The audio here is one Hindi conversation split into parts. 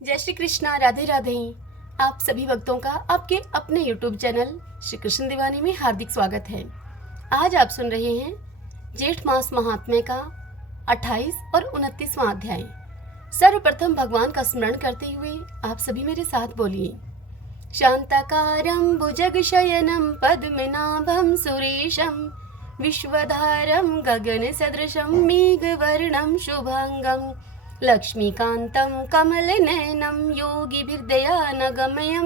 जय श्री कृष्णा, राधे राधे। आप सभी भक्तों का आपके अपने YouTube चैनल श्री कृष्ण दीवानी में हार्दिक स्वागत है। आज आप सुन रहे हैं जेठ मास महात्म्य का 28 और 29वां अध्याय। सर्वप्रथम भगवान का स्मरण करते हुए आप सभी मेरे साथ बोलिए। शांताकारं भुजगशयनं पद्मनाभं सुरेशं विश्वधारं गगनसदृशं मेघवर्णं शुभांगं लक्ष्मीकान्तं कमलनयनं योगिभिर्दयानगमयं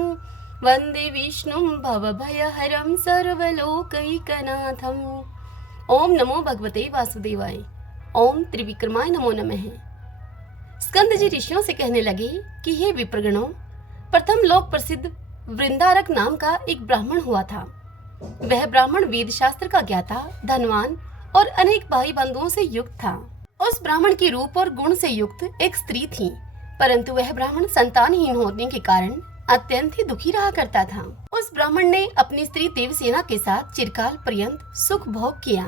वन्दे विष्णुं भवभयहरं सर्वलोकैकनाथम्। ओम नमो भगवते वासुदेवाय। ओम त्रिविक्रमाय नमो नमः। स्कंद जी ऋषियों से कहने लगे कि हे विप्रगणों, प्रथम लोक प्रसिद्ध वृंदारक नाम का एक ब्राह्मण हुआ था। वह ब्राह्मण वेद शास्त्र का ज्ञाता, धनवान और अनेक भाई बंधुओं से युक्त था। उस ब्राह्मण की रूप और गुण से युक्त एक स्त्री थी, परंतु वह ब्राह्मण संतानहीन होने के कारण अत्यंत ही दुखी रहा करता था। उस ब्राह्मण ने अपनी स्त्री देवसेना के साथ चिरकाल पर्यंत सुख भोग किया,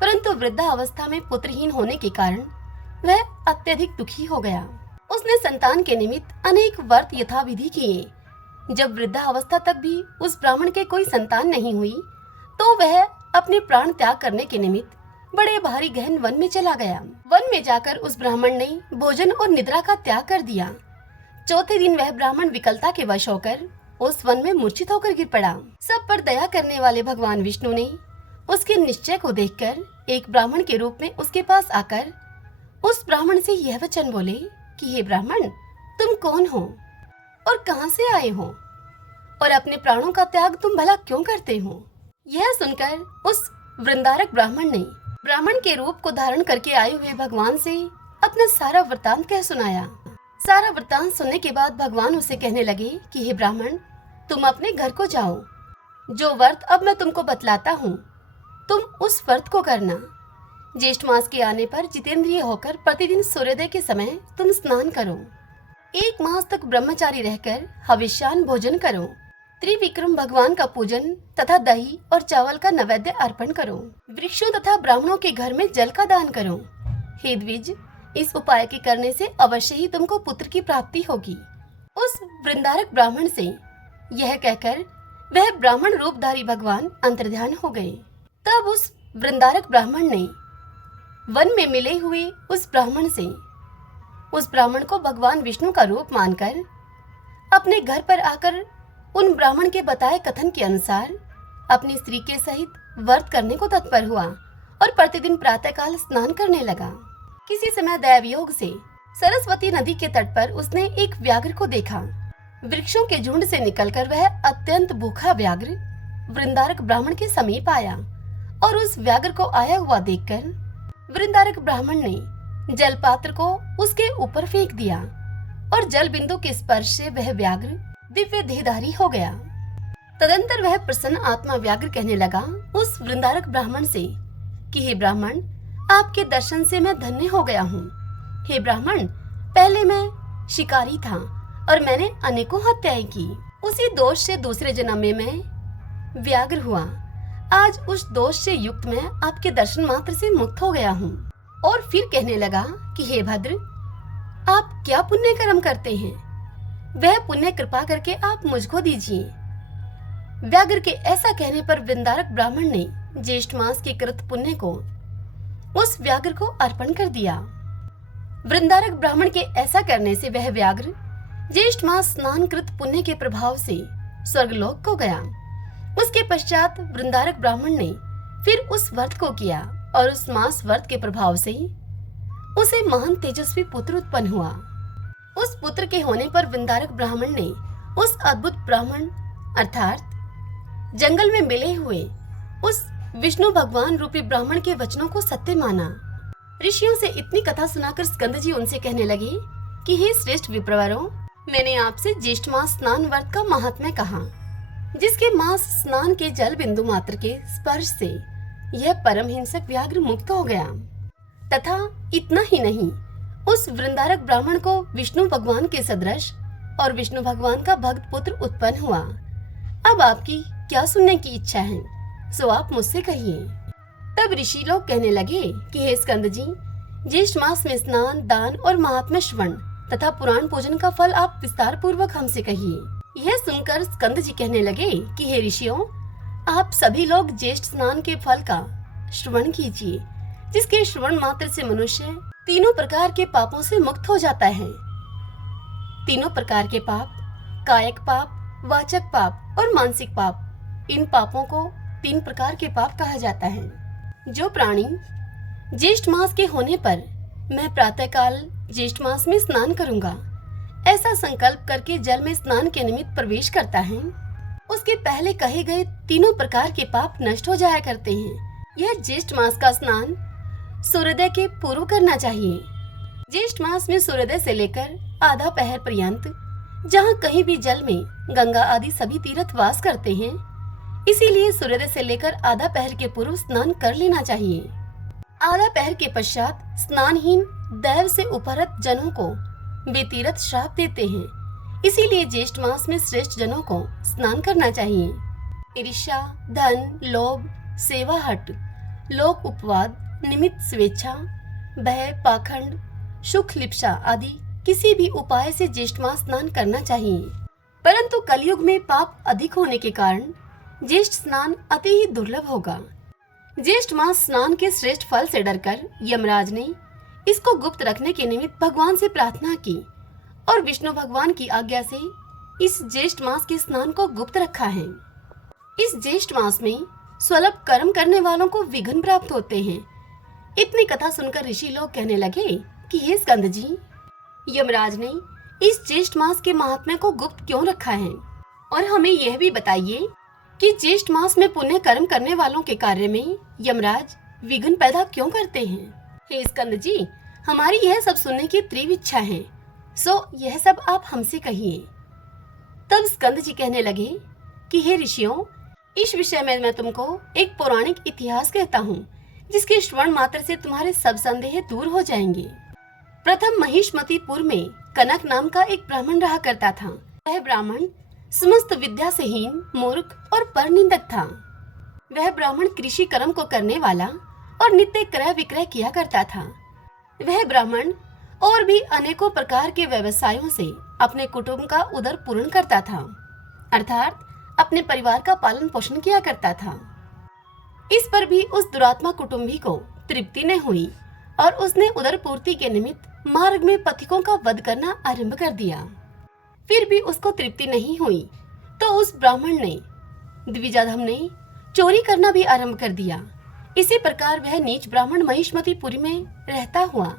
परंतु वृद्धा अवस्था में पुत्रहीन होने के कारण वह अत्यधिक दुखी हो गया। उसने संतान के निमित्त अनेक व्रत यथाविधि किए। जब वृद्धा अवस्था तक भी उस ब्राह्मण के कोई संतान नहीं हुई, तो वह अपने प्राण त्याग करने के निमित्त बड़े भारी गहन वन में चला गया। वन में जाकर उस ब्राह्मण ने भोजन और निद्रा का त्याग कर दिया। चौथे दिन वह ब्राह्मण विकलता के वश होकर उस वन में मूर्छित होकर गिर पड़ा। सब पर दया करने वाले भगवान विष्णु ने उसके निश्चय को देखकर एक ब्राह्मण के रूप में उसके पास आकर उस ब्राह्मण से यह वचन बोले कि हे ब्राह्मण, तुम कौन हो और कहां से आए हो और अपने प्राणों का त्याग तुम भला क्यों करते हो? यह सुनकर उस वृंदारक ब्राह्मण के रूप को धारण करके आए हुए भगवान से अपना सारा वृतांत कह सुनाया। सारा वृतांत सुनने के बाद भगवान उसे कहने लगे कि हे ब्राह्मण, तुम अपने घर को जाओ। जो व्रत अब मैं तुमको बतलाता हूँ, तुम उस व्रत को करना। ज्येष्ठ मास के आने पर जितेंद्रिय होकर प्रतिदिन सूर्योदय के समय तुम स्नान करो। 1 मास तक ब्रह्मचारी रहकर हविष्यान भोजन करो। त्रिविक्रम भगवान का पूजन तथा दही और चावल का नैवेद्य अर्पण करो। वृक्षों तथा ब्राह्मणों के घर में जल का दान करो। हे द्विज, इस उपाय के करने से अवश्य ही तुमको पुत्र की प्राप्ति होगी। उस वृंदारक ब्राह्मण से यह कहकर वह ब्राह्मण रूपधारी भगवान अंतर्ध्यान हो गए। तब उस वृंदारक ब्राह्मण ने वन में मिले हुए उस ब्राह्मण को भगवान विष्णु का रूप मानकर अपने घर पर आकर उन ब्राह्मण के बताए कथन के अनुसार अपनी स्त्री के सहित व्रत करने को तत्पर हुआ और प्रतिदिन प्रातःकाल स्नान करने लगा। किसी समय दैवयोग से सरस्वती नदी के तट पर उसने एक व्याघ्र को देखा। वृक्षों के झुंड से निकलकर वह अत्यंत भूखा व्याघ्र वृंदारक ब्राह्मण के समीप आया और उस व्याघ्र को आया हुआ देखकर वृंदारक ब्राह्मण ने जल पात्र को उसके ऊपर फेंक दिया और जल बिंदु के स्पर्श से वह व्याघ्र दिव्य देहधारी हो गया। तदंतर वह प्रसन्न आत्मा व्याघ्र कहने लगा उस वृंदारक ब्राह्मण से कि हे ब्राह्मण, आपके दर्शन से मैं धन्य हो गया हूँ। हे ब्राह्मण, पहले मैं शिकारी था और मैंने अनेकों हत्याएं की। उसी दोष से दूसरे जन्म में मैं व्याघ्र हुआ। आज उस दोष से युक्त मैं आपके दर्शन मात्र से मुक्त हो गया हूँ। और फिर कहने लगा कि हे भद्र, आप क्या पुण्य कर्म करते हैं? वह पुण्य कृपा करके आप मुझको दीजिए। व्याघ्र के ऐसा कहने पर वृंदारक ब्राह्मण ने ज्येष्ठ मास के कृत पुण्य को उस व्याघ्र को अर्पण कर दिया। वृंदारक ब्राह्मण के ऐसा करने से वह व्याघ्र ज्येष्ठ मास स्नान कृत पुण्य के प्रभाव से स्वर्गलोक को गया। उसके पश्चात वृंदारक ब्राह्मण ने फिर उस व्रत को किया और उस मास व्रत के प्रभाव से उसे महान तेजस्वी पुत्र उत्पन्न हुआ। उस पुत्र के होने पर वृंदारक ब्राह्मण ने उस अद्भुत ब्राह्मण अर्थात जंगल में मिले हुए उस विष्णु भगवान रूपी ब्राह्मण के वचनों को सत्य माना। ऋषियों से इतनी कथा सुनाकर स्कंद जी उनसे कहने लगे कि हे श्रेष्ठ विप्रवरों, मैंने आपसे ज्येष्ठ मास स्नान व्रत का महात्म्य कहा, जिसके मास स्नान के जल बिंदु मात्र के स्पर्श से यह परमहिंसक व्याघ्र मुक्त हो गया। तथा इतना ही नहीं, उस वृंदारक ब्राह्मण को विष्णु भगवान के सदृश और विष्णु भगवान का भक्त पुत्र उत्पन्न हुआ। अब आपकी क्या सुनने की इच्छा है, सो आप मुझसे कहिए। तब ऋषि लोग कहने लगे कि हे स्कंद जी, ज्येष्ठ मास में स्नान, दान और महात्म्य श्रवण तथा पुराण पूजन का फल आप विस्तार पूर्वक हमसे कहिए। यह सुनकर स्कंद जी कहने लगे कि हे ऋषियों, आप सभी लोग ज्येष्ठ स्नान के फल का श्रवण कीजिए, जिसके श्रवण मात्र से मनुष्य तीनों प्रकार के पापों से मुक्त हो जाता है। तीनों प्रकार के पाप, कायिक पाप, वाचक पाप और मानसिक पाप, इन पापों को 3 प्रकार के पाप कहा जाता है। जो प्राणी ज्येष्ठ मास के होने पर मैं प्रातःकाल ज्येष्ठ मास में स्नान करूंगा, ऐसा संकल्प करके जल में स्नान के निमित्त प्रवेश करता है, उसके पहले कहे गए तीनों प्रकार के पाप नष्ट हो जाया करते हैं। यह ज्येष्ठ मास का स्नान सूर्योदय के पूर्व करना चाहिए। ज्येष्ठ मास में सूर्योदय से लेकर आधा पहर पर्यंत जहाँ कहीं भी जल में गंगा आदि सभी तीर्थ वास करते हैं, इसीलिए सूर्योदय से लेकर आधा पहर के पूर्व स्नान कर लेना चाहिए। आधा पहर के पश्चात स्नानहीन दैव से उपहत जनों को वे तीर्थ श्राप देते हैं, इसीलिए ज्येष्ठ मास में श्रेष्ठ जनों को स्नान करना चाहिए। ईर्ष्या, धन, लोभ, सेवा हट, लोक उपवाद, निमित्त स्वेच्छा, भय, पाखंड, सुख लिप्सा आदि किसी भी उपाय से ज्येष्ठ मास स्नान करना चाहिए। परंतु कलयुग में पाप अधिक होने के कारण ज्येष्ठ स्नान अति ही दुर्लभ होगा। ज्येष्ठ मास स्नान के श्रेष्ठ फल से डरकर यमराज ने इसको गुप्त रखने के निमित्त भगवान से प्रार्थना की और विष्णु भगवान की आज्ञा से इस ज्येष्ठ मास के स्नान को गुप्त रखा है। इस ज्येष्ठ मास में स्वल्प कर्म करने वालों को विघ्न प्राप्त होते हैं। इतनी कथा सुनकर ऋषि लोग कहने लगे कि हे स्कंद जी, यमराज ने इस ज्येष्ठ मास के महात्म्य को गुप्त क्यों रखा है, और हमें यह भी बताइए कि ज्येष्ठ मास में पुण्य कर्म करने वालों के कार्य में यमराज विघ्न पैदा क्यों करते हैं। हे स्कंद जी, हमारी यह सब सुनने की तीव्र इच्छा है, सो यह सब आप हमसे कहिए। तब स्कंद जी कहने लगे कि हे ऋषियों, इस विषय में मैं तुमको एक पौराणिक इतिहास कहता हूँ, जिसके श्रवण मात्र से तुम्हारे सब संदेह दूर हो जाएंगे। प्रथम महिष्मतीपुर में कनक नाम का एक ब्राह्मण रहा करता था। वह ब्राह्मण समस्त विद्या से हीन, मूर्ख और परनिंदक था। वह ब्राह्मण कृषि कर्म को करने वाला और नित्य क्रय विक्रय किया करता था। वह ब्राह्मण और भी अनेकों प्रकार के व्यवसायों से अपने कुटुंब का उदर पूर्ण करता था, अर्थात अपने परिवार का पालन पोषण किया करता था। इस पर भी उस दुरात्मा कुटुंबी को तृप्ति नहीं हुई और उसने उदर पूर्ति के निमित्त मार्ग में पथिकों का वध करना आरंभ कर दिया। फिर भी उसको तृप्ति नहीं हुई तो उस ब्राह्मण ने द्विजाधम ने चोरी करना भी आरंभ कर दिया। इसी प्रकार वह नीच ब्राह्मण महिष्मतीपुरी में रहता हुआ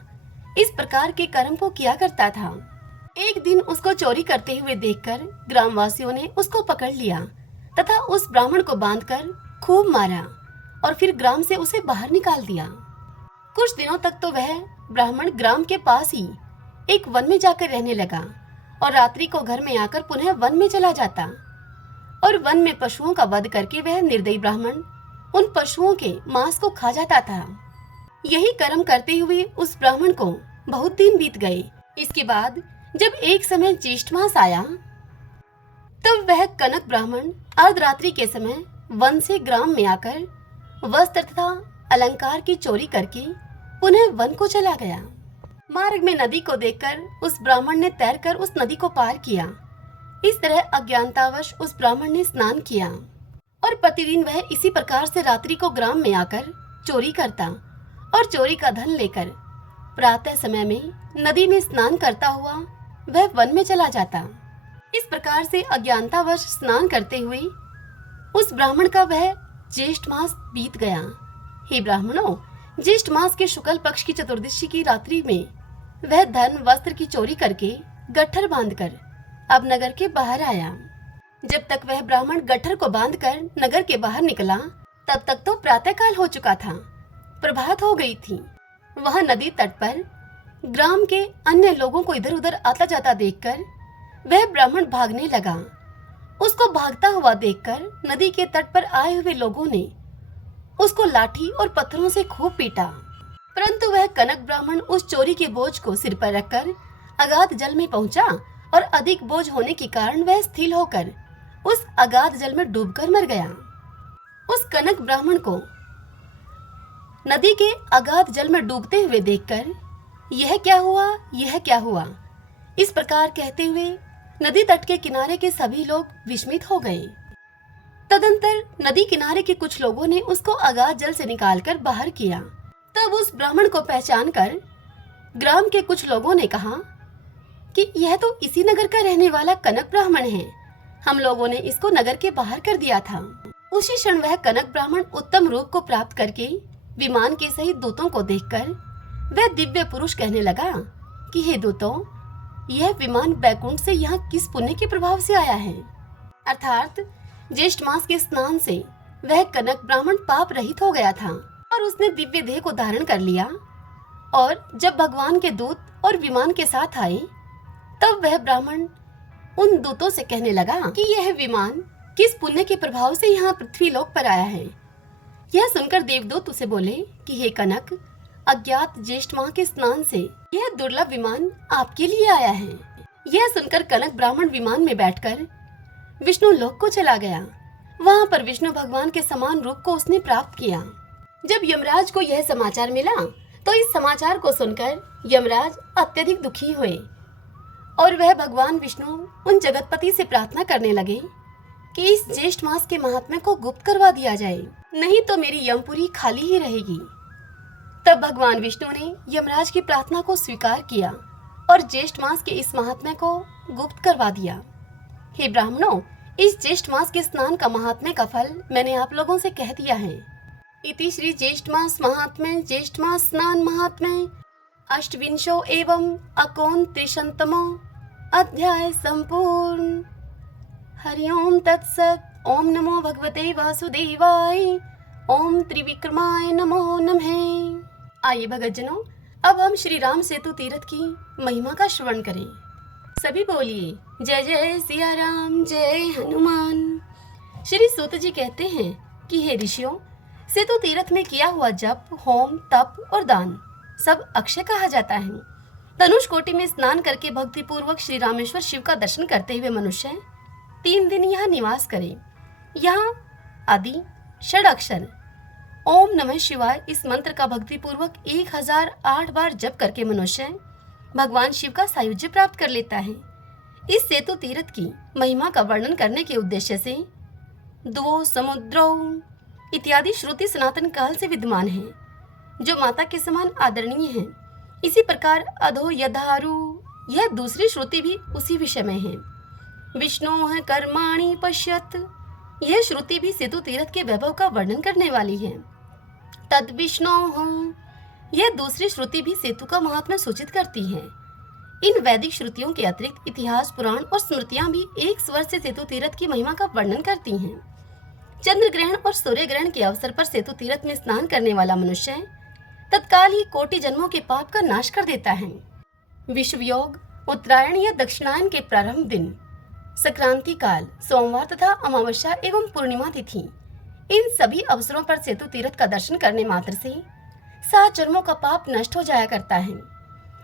इस प्रकार के कर्म को किया करता था। एक दिन उसको चोरी करते हुए देखकर ग्रामवासियों ने उसको पकड़ लिया तथा उस ब्राह्मण को बांधकर खूब मारा और फिर ग्राम से उसे बाहर निकाल दिया। कुछ दिनों तक तो वह ब्राह्मण ग्राम के पास ही एक वन में जाकर रहने लगा और रात्रि को घर में आकर पुनः वन में चला जाता और वन में पशुओं का वध करके वह निर्दयी ब्राह्मण उन पशुओं के मांस को खा जाता था। यही कर्म करते हुए उस ब्राह्मण को बहुत दिन बीत गए। इसके बाद जब एक समय ज्येष्ठ मास आया, तब वह कनक ब्राह्मण अर्धरात्रि के समय वन से ग्राम में आकर वस्त्र तथा अलंकार की चोरी करके पुनः वन को चला गया। मार्ग में नदी को देखकर उस ब्राह्मण ने तैरकर उस नदी को पार किया। इस तरह अज्ञानतावश उस ब्राह्मण ने स्नान किया और प्रतिदिन वह इसी प्रकार से रात्रि को ग्राम में आकर चोरी करता और चोरी का धन लेकर प्रातः समय में नदी में स्नान करता हुआ वह वन में चला जाता। इस प्रकार से अज्ञानतावश स्नान करते हुए उस ब्राह्मण का वह ज्येष्ठ मास बीत गया। हे ब्राह्मणों, ज्येष्ठ मास के शुक्ल पक्ष की चतुर्दशी की रात्रि में वह धन वस्त्र की चोरी करके गट्ठर बांधकर अब नगर के बाहर आया। जब तक वह ब्राह्मण गट्ठर को बांधकर नगर के बाहर निकला, तब तक तो प्रातःकाल हो चुका था, प्रभात हो गई थी। वहां नदी तट पर ग्राम के अन्य लोगों को इधर उधर आता जाता देखकर वह ब्राह्मण भागने लगा। उसको भागता हुआ देखकर नदी के तट पर आए हुए लोगों ने उसको लाठी और पत्थरों से खूब पीटा, परंतु वह कनक ब्राह्मण उस चोरी के बोझ को सिर पर रखकर अगाध जल में पहुंचा और अधिक बोझ होने के कारण वह स्थिर होकर उस अगाध जल में डूबकर मर गया। उस कनक ब्राह्मण को नदी के अगाध जल में डूबते हुए देखकर यह क्या हुआ, इस प्रकार कहते हुए नदी तट के किनारे के सभी लोग विस्मित हो गए। तदंतर नदी किनारे के कुछ लोगों ने उसको अगाध जल से निकालकर बाहर किया। तब उस ब्राह्मण को पहचान कर ग्राम के कुछ लोगों ने कहा कि यह तो इसी नगर का रहने वाला कनक ब्राह्मण है। हम लोगों ने इसको नगर के बाहर कर दिया था। उसी क्षण वह कनक ब्राह्मण उत्तम रूप को प्राप्त करके विमान के सहित दूतों को देखकर वह दिव्य पुरुष कहने लगा कि हे दूतों, यह विमान बैकुंठ से यहाँ किस पुण्य के प्रभाव से आया है। अर्थात ज्येष्ठ मास के स्नान से वह कनक ब्राह्मण पाप रहित हो गया था और उसने दिव्य देह को धारण कर लिया। और जब भगवान के दूत और विमान के साथ आए तब वह ब्राह्मण उन दूतों से कहने लगा कि यह विमान किस पुण्य के प्रभाव से यहाँ पृथ्वी लोक पर आया है। यह सुनकर देवदूत उसे बोले कि हे कनक, अज्ञात ज्येष्ठ माह के स्नान से यह दुर्लभ विमान आपके लिए आया है। यह सुनकर कनक ब्राह्मण विमान में बैठकर विष्णु लोक को चला गया। वहाँ पर विष्णु भगवान के समान रूप को उसने प्राप्त किया। जब यमराज को यह समाचार मिला तो इस समाचार को सुनकर यमराज अत्यधिक दुखी हुए और वह भगवान विष्णु उन जगतपति से प्रार्थना करने लगे कि इस ज्येष्ठ मास के महात्म्य को गुप्त करवा दिया जाए, नहीं तो मेरी यमपुरी खाली ही रहेगी। तब भगवान विष्णु ने यमराज की प्रार्थना को स्वीकार किया और ज्येष्ठ मास के इस महात्म्य को गुप्त करवा दिया। हे ब्राह्मणों, इस ज्येष्ठ मास के स्नान का महात्म्य का फल मैंने आप लोगों से कह दिया है। इति श्री ज्येष्ठ मास महात्म्य ज्येष्ठ मास स्नान महात्म्य अष्टविंशो एवं अकोनत्रिशतमो अध्याय संपूर्ण। हरि ओम तत्सत। ओम नमो भगवते वासुदेवाय। ओम त्रिविक्रमाय नमो नमः। आइए भगतजनों, अब हम श्री राम सेतु तीर्थ की महिमा का श्रवण करें। सभी बोलिए जय जय सिया राम, जय हनुमान। श्री सूत जी कहते हैं कि हे ऋषियों, सेतु तीर्थ में किया हुआ जप, होम, तप और दान सब अक्षय कहा जाता है। धनुष कोटि में स्नान करके भक्ति पूर्वक श्री रामेश्वर शिव का दर्शन करते हुए मनुष्य 3 दिन यहाँ निवास करे। यहाँ आदि षड अक्षर ओम नमः शिवाय इस मंत्र का भक्ति पूर्वक 1008 बार जप करके मनुष्य भगवान शिव का सायुज्य प्राप्त कर लेता है। इस सेतु तीर्थ की महिमा का वर्णन करने के उद्देश्य से द्वो समुद्रो इत्यादि श्रुति सनातन काल से विद्यमान है, जो माता के समान आदरणीय है। इसी प्रकार अधो यधारु यह दूसरी श्रुति भी उसी विषय में है। विष्णु कर्माणि पश्यत यह श्रुति भी सेतु तीर्थ के वैभव का वर्णन करने वाली है। तद विष्णु यह दूसरी श्रुति भी सेतु का महात्म्य सूचित करती है। इन वैदिक श्रुतियों के अतिरिक्त इतिहास, पुराण और स्मृतियां भी एक स्वर से सेतु तीर्थ की महिमा का वर्णन करती हैं। चंद्र ग्रहण और सूर्य ग्रहण के अवसर पर सेतु तीर्थ में स्नान करने वाला मनुष्य तत्काल ही कोटि जन्मों के पाप का नाश कर देता है। विषुव योग, उत्तरायण या दक्षिणायन के प्रारंभ दिन, संक्रांति काल, सोमवार तथा अमावस्या एवं पूर्णिमा तिथि, इन सभी अवसरों पर सेतु तीर्थ का दर्शन करने मात्र से 7 जन्मों का पाप नष्ट हो जाया करता है।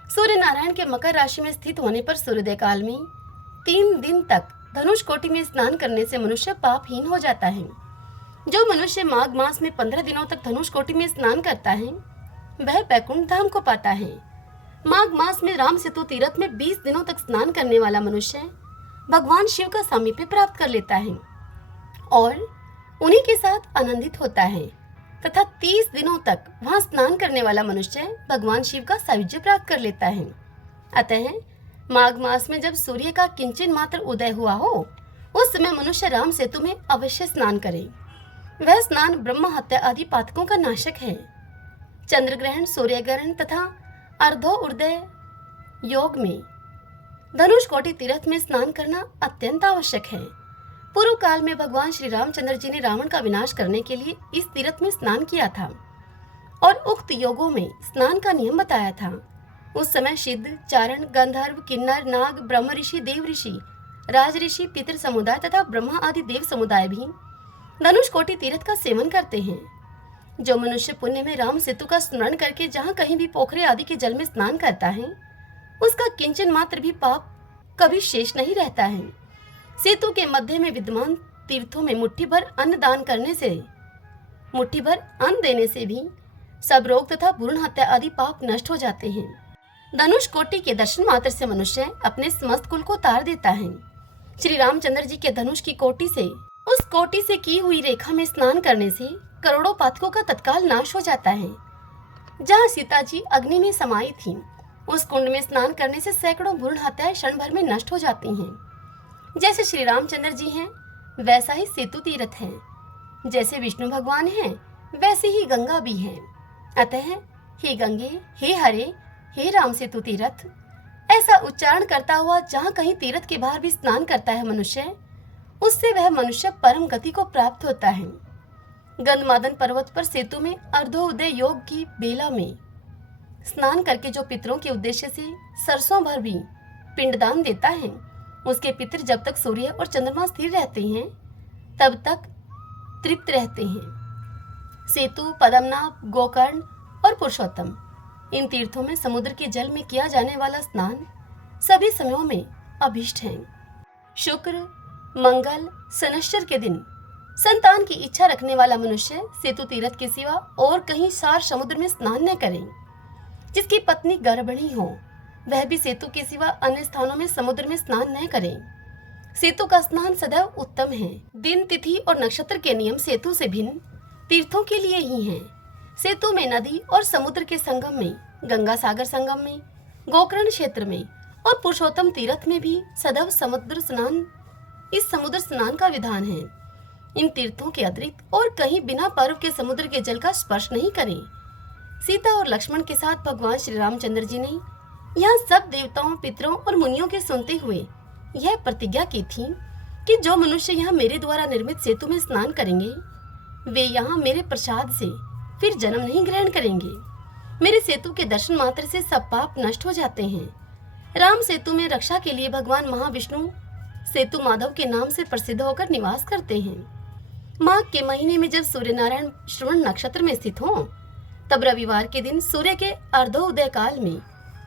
सूर्य नारायण के मकर राशि में स्थित होने पर सूर्योदय काल में 3 दिन तक धनुष कोटि में स्नान करने से मनुष्य पापहीन हो जाता है। जो मनुष्य माघ मास में 15 दिनों तक धनुष कोटि में स्नान करता है वह वैकुंठ धाम को पाता है। माघ मास में राम सेतु तीर्थ में 20 दिनों तक स्नान करने वाला मनुष्य भगवान शिव का सामीप्य प्राप्त कर लेता है और उन्हीं के साथ आनंदित होता है तथा 30 दिनों तक वहां स्नान करने वाला मनुष्य भगवान शिव का सायुज्य प्राप्त कर लेता है। अतः माघ मास में जब सूर्य का किंचन मात्र उदय हुआ हो उस समय मनुष्य राम सेतु में अवश्य स्नान करे। वह स्नान ब्रह्म हत्या आदि पातकों का नाशक है। चंद्र ग्रहण, सूर्य ग्रहण तथा अर्धोदय योग में धनुष कोटि तीर्थ में स्नान करना अत्यंत आवश्यक है। पूर्व काल में भगवान श्री रामचंद्र जी ने रावण का विनाश करने के लिए इस तीर्थ में स्नान किया था और उक्त योगों में स्नान का नियम बताया था। उस समय सिद्ध, चारण, गंधर्व, किन्नर, नाग, ब्रह्म ऋषि, देव ऋषि, राज ऋषि, पितृ समुदाय तथा ब्रह्मा आदि देव समुदाय भी धनुष कोटि तीर्थ का सेवन करते हैं। जो मनुष्य पुण्य में राम सेतु का स्मरण करके जहाँ कहीं भी पोखरे आदि के जल में स्नान करता है उसका किंचन मात्र भी पाप कभी शेष नहीं रहता है। सेतु के मध्य में विद्यमान तीर्थों में मुट्ठी भर अन्न दान करने से, मुट्ठी भर अन्न देने से भी सब रोग तथा भ्रूण हत्या आदि पाप नष्ट हो जाते हैं। धनुष कोटि के दर्शन मात्र से मनुष्य अपने समस्त कुल को तार देता है। श्री रामचंद्र जी के धनुष की कोटि से, उस कोटि से की हुई रेखा में स्नान करने से करोड़ों पातकों का तत्काल नाश हो जाता है। जहाँ सीता जी अग्नि में समाई थी, उस कुंड में स्नान करने से सैकड़ों भ्रूण हत्याएं क्षण भर में नष्ट हो जाती हैं। जैसे श्री रामचंद्र जी हैं, वैसा ही सेतु तीर्थ है। जैसे विष्णु भगवान हैं, वैसे ही गंगा भी है। अतः हे गंगे, हे हरे, हे राम सेतु तीर्थ, ऐसा उच्चारण करता हुआ जहाँ कहीं तीर्थ के बाहर भी स्नान करता है मनुष्य, उससे वह मनुष्य परम गति को प्राप्त होता है। गंधमादन पर्वत पर सेतु में अर्धोदय योग की बेला में स्नान करके जो पितरों के उद्देश्य से सरसों भर भी पिंडदान देता है, उसके पितर जब तक सूर्य और चंद्रमा स्थिर रहते हैं तब तक तृप्त रहते हैं। सेतु, पद्मनाभ, गोकर्ण और पुरुषोत्तम, इन तीर्थों में समुद्र के जल में किया जाने वाला स्नान सभी समयों में अभीष्ट है। शुक्र, मंगल, शनिश्चर के दिन संतान की इच्छा रखने वाला मनुष्य सेतु तीर्थ के सिवा और कहीं सार समुद्र में स्नान न करे। जिसकी पत्नी गर्भिणी हो, वह भी सेतु के सिवा अन्य स्थानों में समुद्र में स्नान न करे। सेतु का स्नान सदैव उत्तम है। दिन, तिथि और नक्षत्र के नियम सेतु से भिन्न तीर्थों के लिए ही हैं। सेतु में नदी और समुद्र के संगम में, गंगा सागर संगम में, गोकर्ण क्षेत्र में और पुरुषोत्तम तीर्थ में भी सदैव समुद्र स्नान का विधान है। इन तीर्थों के अतिरिक्त और कहीं बिना पर्व के समुद्र के जल का स्पर्श नहीं करें। सीता और लक्ष्मण के साथ भगवान श्री रामचंद्र जी ने यहाँ सब देवताओं, पितरों और मुनियों के सुनते हुए यह प्रतिज्ञा की थी कि जो मनुष्य यहाँ मेरे द्वारा निर्मित सेतु में स्नान करेंगे, वे यहाँ मेरे प्रसाद से फिर जन्म नहीं ग्रहण करेंगे। मेरे सेतु के दर्शन मात्र से सब पाप नष्ट हो जाते हैं। राम सेतु में रक्षा के लिए भगवान महाविष्णु सेतु माधव के नाम से प्रसिद्ध होकर निवास करते हैं। माघ के महीने में जब सूर्य नारायण श्रवण नक्षत्र में स्थित हो, तब रविवार के दिन सूर्य के अर्धोदय काल में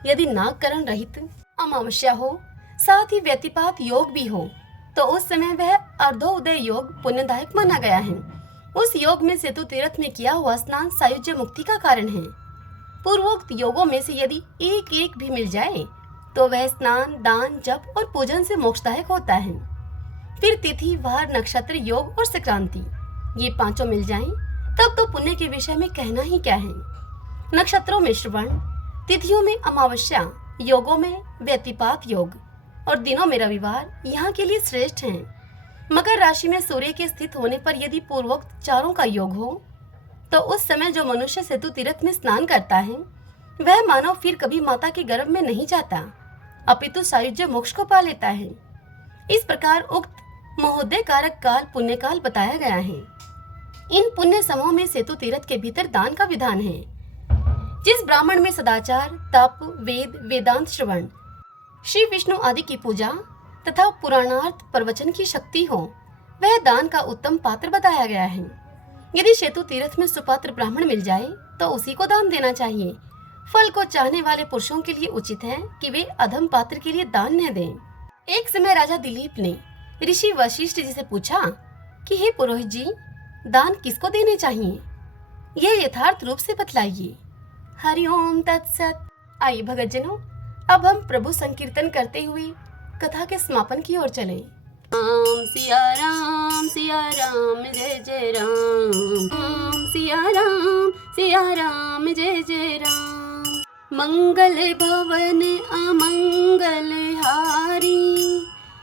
यदि नागकरण रहित अमावस्या हो, साथ ही व्यतिपात योग भी हो, तो उस समय वह अर्धोदय योग पुण्यदायक माना गया है। उस योग में सेतु तीर्थ में किया हुआ स्नान सायुज्य मुक्ति का कारण है। पूर्वोक्त योगों में से यदि एक एक भी मिल जाए तो वह स्नान, दान, जप और पूजन से मोक्षदायक होता है। फिर तिथि, वार, नक्षत्र, योग और संक्रांति, ये पांचों मिल जाएं, तब तो पुण्य के विषय में कहना ही क्या है। नक्षत्रों में श्रवण, तिथियों में अमावस्या, योगों में व्यतिपात योग और दिनों में रविवार यहाँ के लिए श्रेष्ठ हैं। मकर राशि में सूर्य के स्थित होने पर यदि पूर्वोक्त चारों का योग हो, तो उस समय जो मनुष्य सेतु तीर्थ में स्नान करता है, वह मानव फिर कभी माता के गर्भ में नहीं जाता, अपितु सायुज्य मोक्ष को पा लेता है। इस प्रकार उक्त महोदय कारक काल पुण्य काल बताया गया है। इन पुण्य समूह में सेतु तीर्थ के भीतर दान का विधान है। जिस ब्राह्मण में सदाचार, तप, वेद, वेदांत श्रवण, श्री विष्णु आदि की पूजा तथा पुराणार्थ प्रवचन की शक्ति हो, वह दान का उत्तम पात्र बताया गया है। यदि सेतु तीर्थ में सुपात्र ब्राह्मण मिल जाए तो उसी को दान देना चाहिए। फल को चाहने वाले पुरुषों के लिए उचित है कि वे अधम पात्र के लिए दान न दें। एक समय राजा दिलीप ने ऋषि वशिष्ठ जी से पूछा कि हे पुरोहित जी, दान किसको देने चाहिए, यह यथार्थ रूप से बतलाइए। हरिओम तत्सत। आइए भगतजनों, अब हम प्रभु संकीर्तन करते हुए कथा के समापन की ओर चलें। राम सिया राम जय जय राम, राम सिया राम जय जय राम। मंगल भवन अमंगल हारी,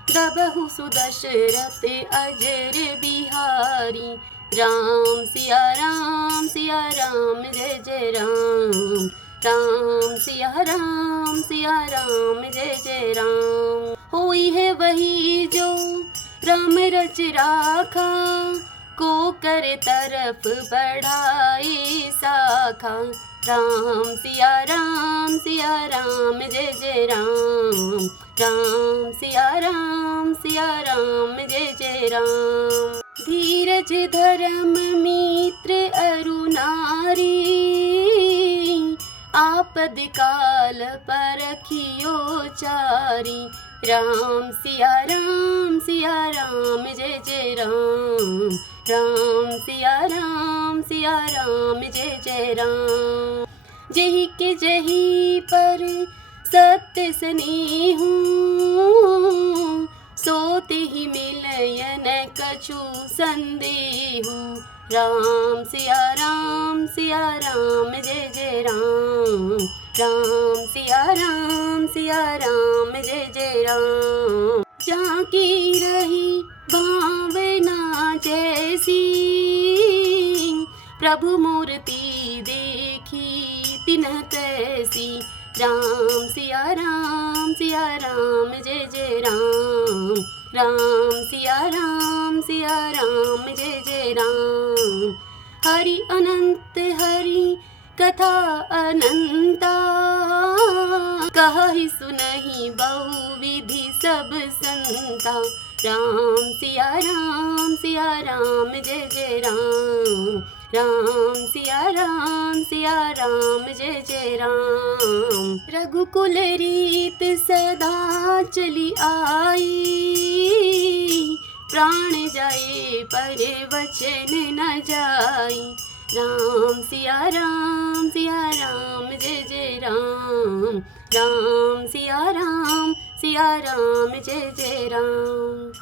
दबहु सुदशरथ अजर बिहारी। राम सिया राम जय जय राम, राम सिया राम जय जय राम। होई है वही जो राम रच राखा, को कर तरफ बढ़ाए शाखा। राम सिया राम जय जय राम, राम सिया राम जय जय राम। धीरज धर्म मित्र अरु नारी, आपद काल परखियो चारी। राम सिया राम जय जय राम, राम सिया राम जय जय राम। जही के जही पर सत्य स्नेहु सोते ही मिलयन कछु संदेहु। राम सिया राम जय जय राम। राम सिया राम जय जय राम। जाकी रही भावना जैसी प्रभु मूर्ति देखी तिन्ह तैसी। राम सिया राम जय जय राम। राम सिया राम जय जय राम। हरि अनंत हरि कथा अनंता कहि सुनहि बहुविधि सब संता। राम सिया राम जय जय राम। राम सिया राम जय जय राम। रघुकुल रीत सदा चली आई प्राण जाए पर वचन न जाई। राम सिया राम जय जय राम। राम सिया राम जय जय राम।